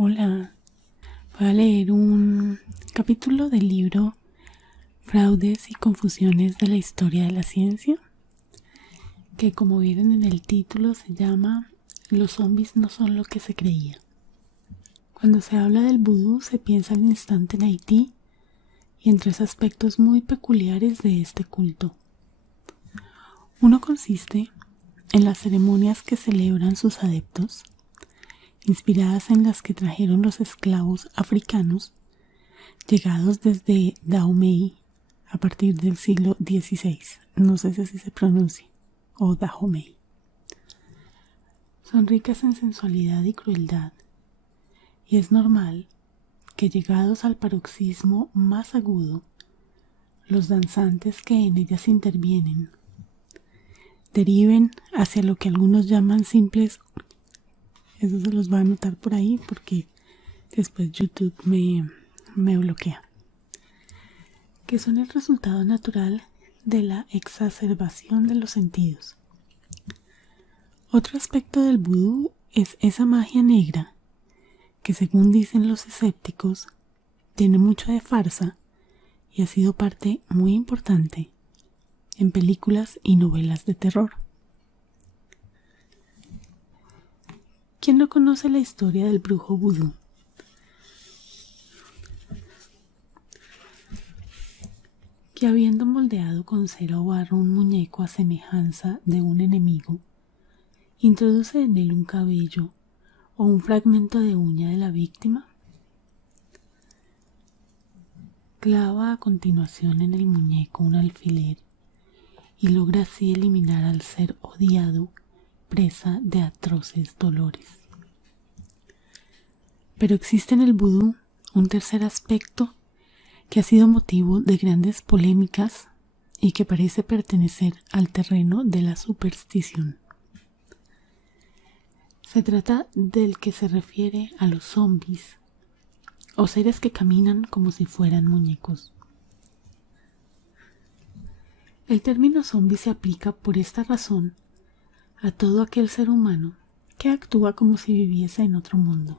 Hola, voy a leer un capítulo del libro Fraudes y confusiones de la historia de la ciencia, que como vieron en el título se llama Los zombies no son lo que se creía. Cuando se habla del vudú se piensa al instante en Haití y en tres aspectos muy peculiares de este culto. Uno consiste en las ceremonias que celebran sus adeptos, inspiradas en las que trajeron los esclavos africanos llegados desde Dahomey a partir del siglo XVI. No sé si así se pronuncia, o Dahomey. Son ricas en sensualidad y crueldad, y es normal que llegados al paroxismo más agudo, los danzantes que en ellas intervienen deriven hacia lo que algunos llaman simples. Eso se los va a anotar por ahí porque después YouTube me bloquea. Que son el resultado natural de la exacerbación de los sentidos. Otro aspecto del vudú es esa magia negra que, según dicen los escépticos, tiene mucho de farsa y ha sido parte muy importante en películas y novelas de terror. ¿Quién no conoce la historia del brujo vudú? Que habiendo moldeado con cera o barro un muñeco a semejanza de un enemigo, introduce en él un cabello o un fragmento de uña de la víctima, clava a continuación en el muñeco un alfiler y logra así eliminar al ser odiado, presa de atroces dolores. Pero existe en el vudú un tercer aspecto que ha sido motivo de grandes polémicas y que parece pertenecer al terreno de la superstición. Se trata del que se refiere a los zombies, o seres que caminan como si fueran muñecos. El término zombie se aplica por esta razón a todo aquel ser humano que actúa como si viviese en otro mundo.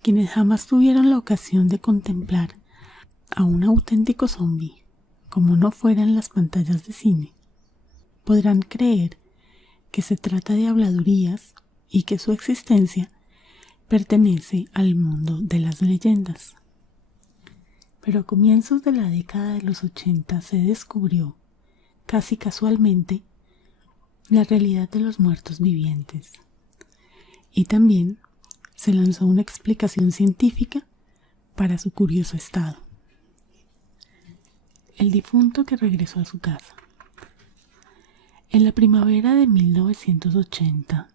Quienes jamás tuvieron la ocasión de contemplar a un auténtico zombie, como no fuera en las pantallas de cine, podrán creer que se trata de habladurías y que su existencia pertenece al mundo de las leyendas. Pero a comienzos de la década de los 80 se descubrió, casi casualmente, la realidad de los muertos vivientes. Y también se lanzó una explicación científica para su curioso estado. El difunto que regresó a su casa. En la primavera de 1980,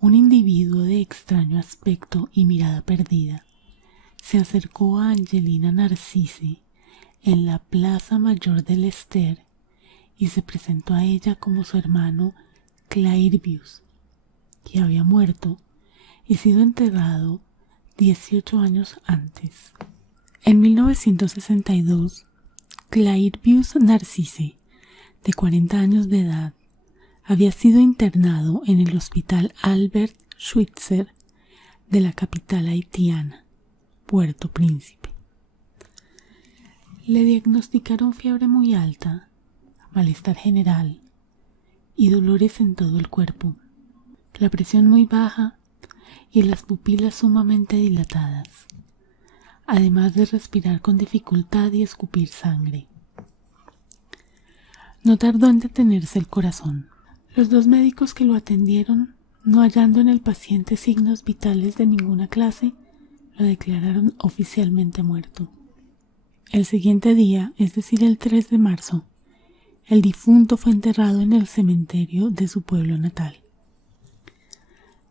un individuo de extraño aspecto y mirada perdida se acercó a Angelina Narcisse en la Plaza Mayor del Ester y se presentó a ella como su hermano Clairvius, que había muerto y sido enterrado 18 años antes. En 1962, Clairvius Narcisse, de 40 años de edad, había sido internado en el Hospital Albert Schweitzer de la capital haitiana, Puerto Príncipe. Le diagnosticaron fiebre muy alta, malestar general y dolores en todo el cuerpo, la presión muy baja y las pupilas sumamente dilatadas, además de respirar con dificultad y escupir sangre. No tardó en detenerse el corazón. Los dos médicos que lo atendieron, no hallando en el paciente signos vitales de ninguna clase, lo declararon oficialmente muerto. El siguiente día, es decir, el 3 de marzo, el difunto fue enterrado en el cementerio de su pueblo natal.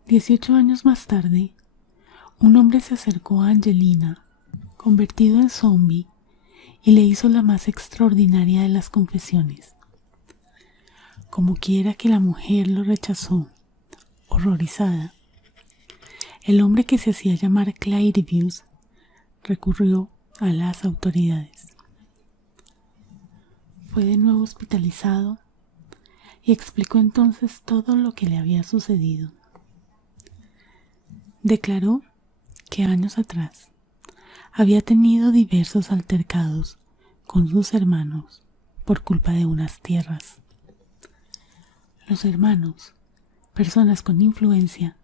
18 años más tarde, un hombre se acercó a Angelina, convertido en zombie, y le hizo la más extraordinaria de las confesiones. Como quiera que la mujer lo rechazó, horrorizada, el hombre que se hacía llamar Clairvius recurrió a las autoridades. Fue de nuevo hospitalizado y explicó entonces todo lo que le había sucedido. Declaró que años atrás había tenido diversos altercados con sus hermanos por culpa de unas tierras. Los hermanos, personas con influencia,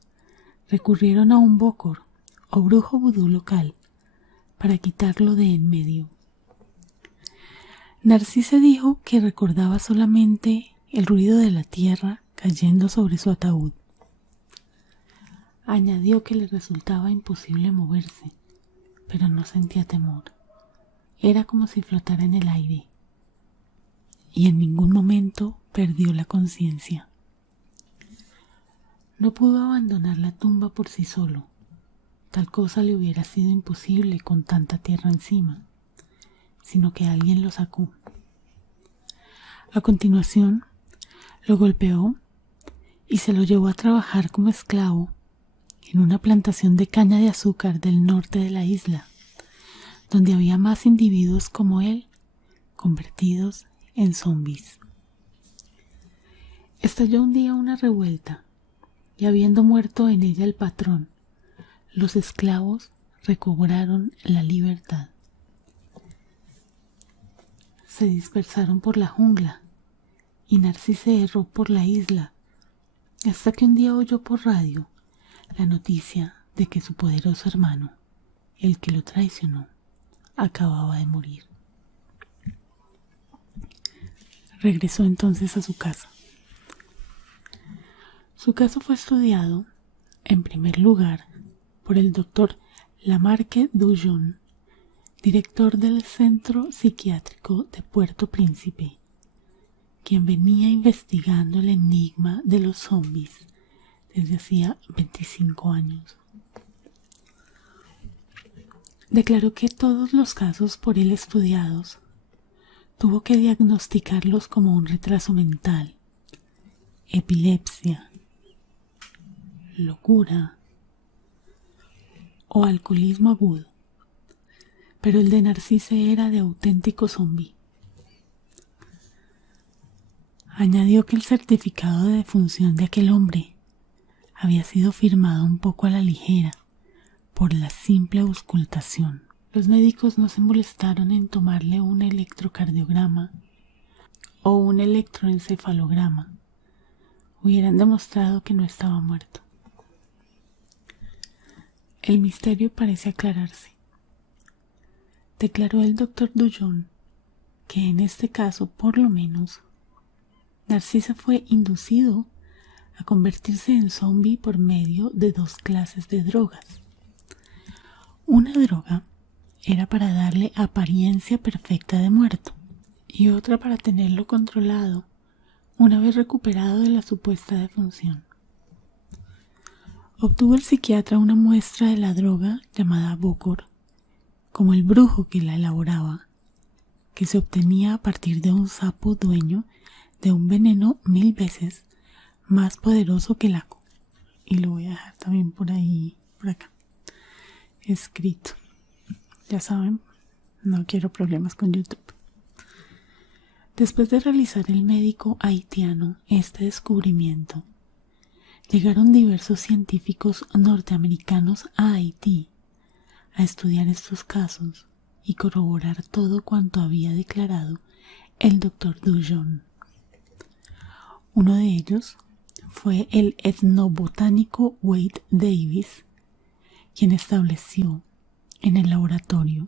recurrieron a un bokor o brujo vudú local para quitarlo de en medio. Narcisse dijo que recordaba solamente el ruido de la tierra cayendo sobre su ataúd. Añadió que le resultaba imposible moverse, pero no sentía temor. Era como si flotara en el aire, y en ningún momento perdió la conciencia. No pudo abandonar la tumba por sí solo. Tal cosa le hubiera sido imposible con tanta tierra encima, sino que alguien lo sacó. A continuación, lo golpeó y se lo llevó a trabajar como esclavo en una plantación de caña de azúcar del norte de la isla, donde había más individuos como él, convertidos en zombies. Estalló un día una revuelta, y habiendo muerto en ella el patrón, los esclavos recobraron la libertad. Se dispersaron por la jungla, y Narcisse erró por la isla, hasta que un día oyó por radio la noticia de que su poderoso hermano, el que lo traicionó, acababa de morir. Regresó entonces a su casa. Su caso fue estudiado, en primer lugar, por el doctor Lamarque Dujon, director del Centro Psiquiátrico de Puerto Príncipe, quien venía investigando el enigma de los zombies desde hacía 25 años. Declaró que todos los casos por él estudiados tuvo que diagnosticarlos como un retraso mental, epilepsia, locura o alcoholismo agudo, pero el de Narcisse era de auténtico zombi. Añadió que el certificado de defunción de aquel hombre había sido firmado un poco a la ligera por la simple auscultación. Los médicos no se molestaron en tomarle un electrocardiograma o un electroencefalograma. Hubieran demostrado que no estaba muerto. El misterio parece aclararse. Declaró el doctor Dujon que en este caso, por lo menos, Narcisse fue inducido a convertirse en zombie por medio de dos clases de drogas. Una droga era para darle apariencia perfecta de muerto y otra para tenerlo controlado una vez recuperado de la supuesta defunción. Obtuvo el psiquiatra una muestra de la droga llamada bokor, como el brujo que la elaboraba, que se obtenía a partir de un sapo dueño de un veneno 1000 veces más poderoso que el aco. Y lo voy a dejar también por ahí, por acá, escrito. Ya saben, no quiero problemas con YouTube. Después de realizar el médico haitiano este descubrimiento, llegaron diversos científicos norteamericanos a Haití a estudiar estos casos y corroborar todo cuanto había declarado el doctor Dujon. Uno de ellos fue el etnobotánico Wade Davis, quien estableció en el laboratorio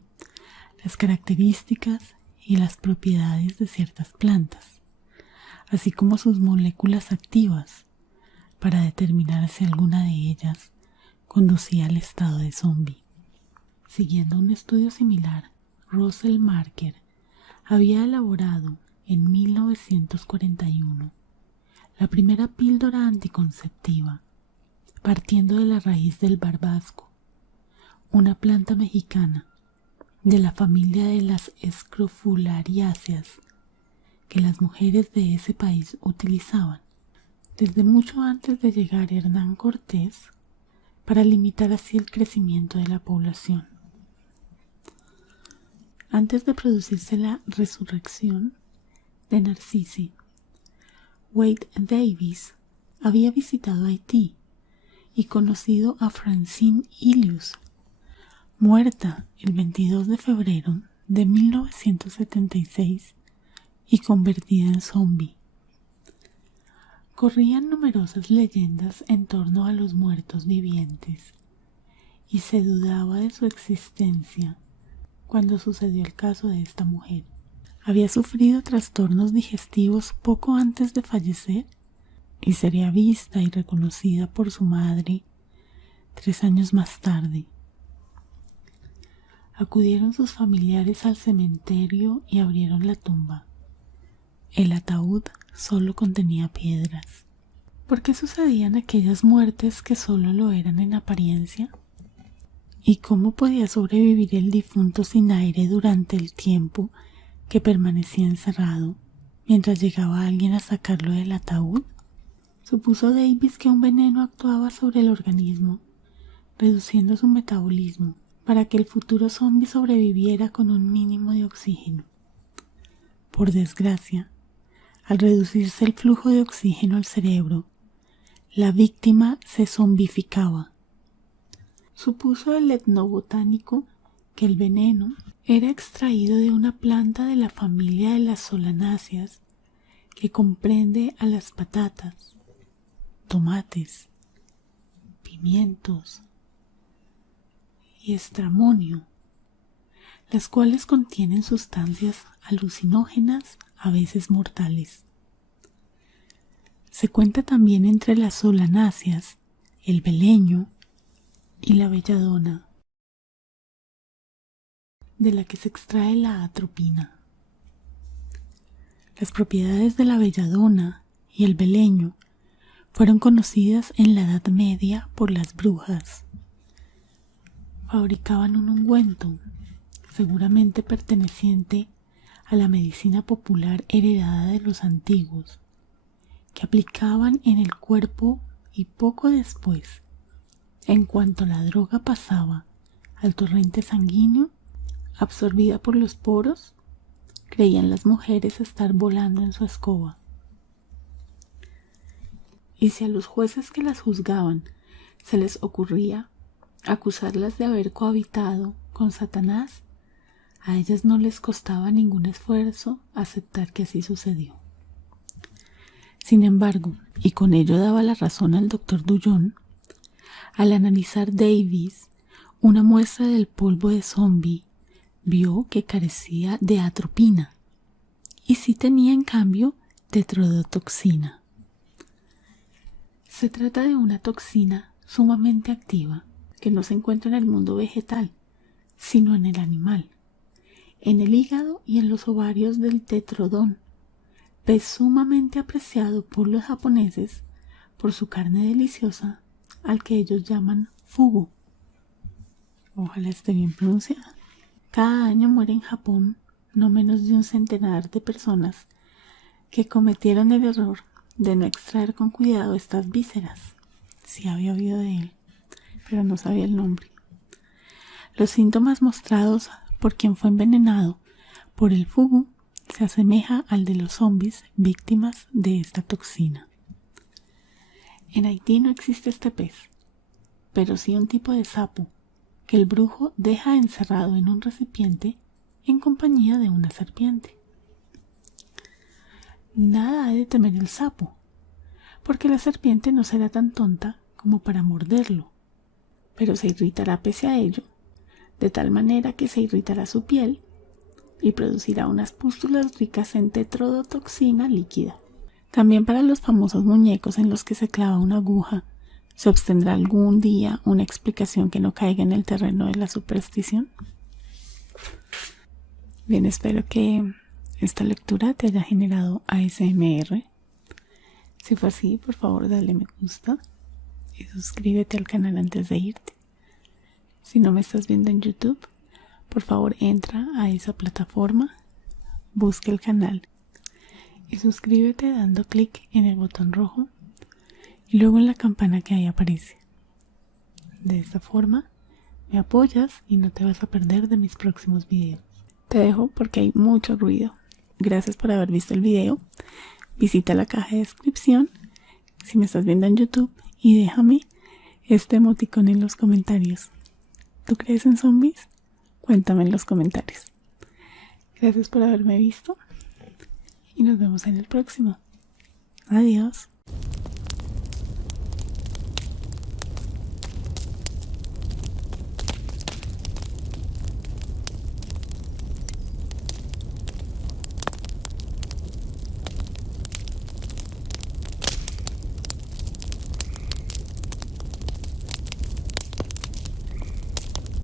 las características y las propiedades de ciertas plantas, así como sus moléculas activas, para determinar si alguna de ellas conducía al estado de zombie. Siguiendo un estudio similar, Russell Marker había elaborado en 1941 la primera píldora anticonceptiva, partiendo de la raíz del barbasco, una planta mexicana de la familia de las escrofulariáceas que las mujeres de ese país utilizaban desde mucho antes de llegar Hernán Cortés para limitar así el crecimiento de la población. Antes de producirse la resurrección de Narcisse, Wade Davis había visitado Haití y conocido a Francine Ilius, muerta el 22 de febrero de 1976 y convertida en zombie. Corrían numerosas leyendas en torno a los muertos vivientes y se dudaba de su existencia cuando sucedió el caso de esta mujer. Había sufrido trastornos digestivos poco antes de fallecer y sería vista y reconocida por su madre 3 años más tarde. Acudieron sus familiares al cementerio y abrieron la tumba. El ataúd solo contenía piedras. ¿Por qué sucedían aquellas muertes que solo lo eran en apariencia? ¿Y cómo podía sobrevivir el difunto sin aire durante el tiempo que permanecía encerrado mientras llegaba alguien a sacarlo del ataúd? Supuso Davis que un veneno actuaba sobre el organismo, reduciendo su metabolismo para que el futuro zombie sobreviviera con un mínimo de oxígeno. Por desgracia, al reducirse el flujo de oxígeno al cerebro, la víctima se zombificaba. Supuso el etnobotánico que el veneno era extraído de una planta de la familia de las solanáceas que comprende a las patatas, tomates, pimientos y estramonio, las cuales contienen sustancias alucinógenas, a veces mortales. Se cuenta también entre las solanáceas, el beleño y la belladona, de la que se extrae la atropina. Las propiedades de la belladona y el beleño fueron conocidas en la Edad Media por las brujas. Fabricaban un ungüento, seguramente perteneciente a la medicina popular heredada de los antiguos, que aplicaban en el cuerpo y poco después, en cuanto la droga pasaba al torrente sanguíneo, absorbida por los poros, creían las mujeres estar volando en su escoba. Y si a los jueces que las juzgaban se les ocurría acusarlas de haber cohabitado con Satanás, a ellas no les costaba ningún esfuerzo aceptar que así sucedió. Sin embargo, y con ello daba la razón al doctor Dullón, al analizar Davis una muestra del polvo de zombie, vio que carecía de atropina y sí tenía en cambio tetrodotoxina. Se trata de una toxina sumamente activa que no se encuentra en el mundo vegetal, sino en el animal, en el hígado y en los ovarios del tetrodón, pez sumamente apreciado por los japoneses por su carne deliciosa, al que ellos llaman fugu. Ojalá esté bien pronunciada. Cada año muere en Japón no menos de 1 centenar de personas que cometieron el error de no extraer con cuidado estas vísceras. Sí había oído de él, pero no sabía el nombre. Los síntomas mostrados por quien fue envenenado por el fugu se asemeja al de los zombies víctimas de esta toxina. En Haití no existe este pez, pero sí un tipo de sapo que el brujo deja encerrado en un recipiente en compañía de una serpiente. Nada ha de temer el sapo, porque la serpiente no será tan tonta como para morderlo, pero se irritará pese a ello, de tal manera que se irritará su piel y producirá unas pústulas ricas en tetrodotoxina líquida. También para los famosos muñecos en los que se clava una aguja, ¿se obtendrá algún día una explicación que no caiga en el terreno de la superstición? Bien, espero que esta lectura te haya generado ASMR. Si fue así, por favor dale me gusta y suscríbete al canal antes de irte. Si no me estás viendo en YouTube, por favor entra a esa plataforma, busca el canal y suscríbete dando clic en el botón rojo y luego en la campana que ahí aparece. De esta forma me apoyas y no te vas a perder de mis próximos videos. Te dejo porque hay mucho ruido. Gracias por haber visto el video. Visita la caja de descripción si me estás viendo en YouTube y déjame este emoticón en los comentarios. ¿Tú crees en zombies? Cuéntame en los comentarios. Gracias por haberme visto y nos vemos en el próximo. Adiós.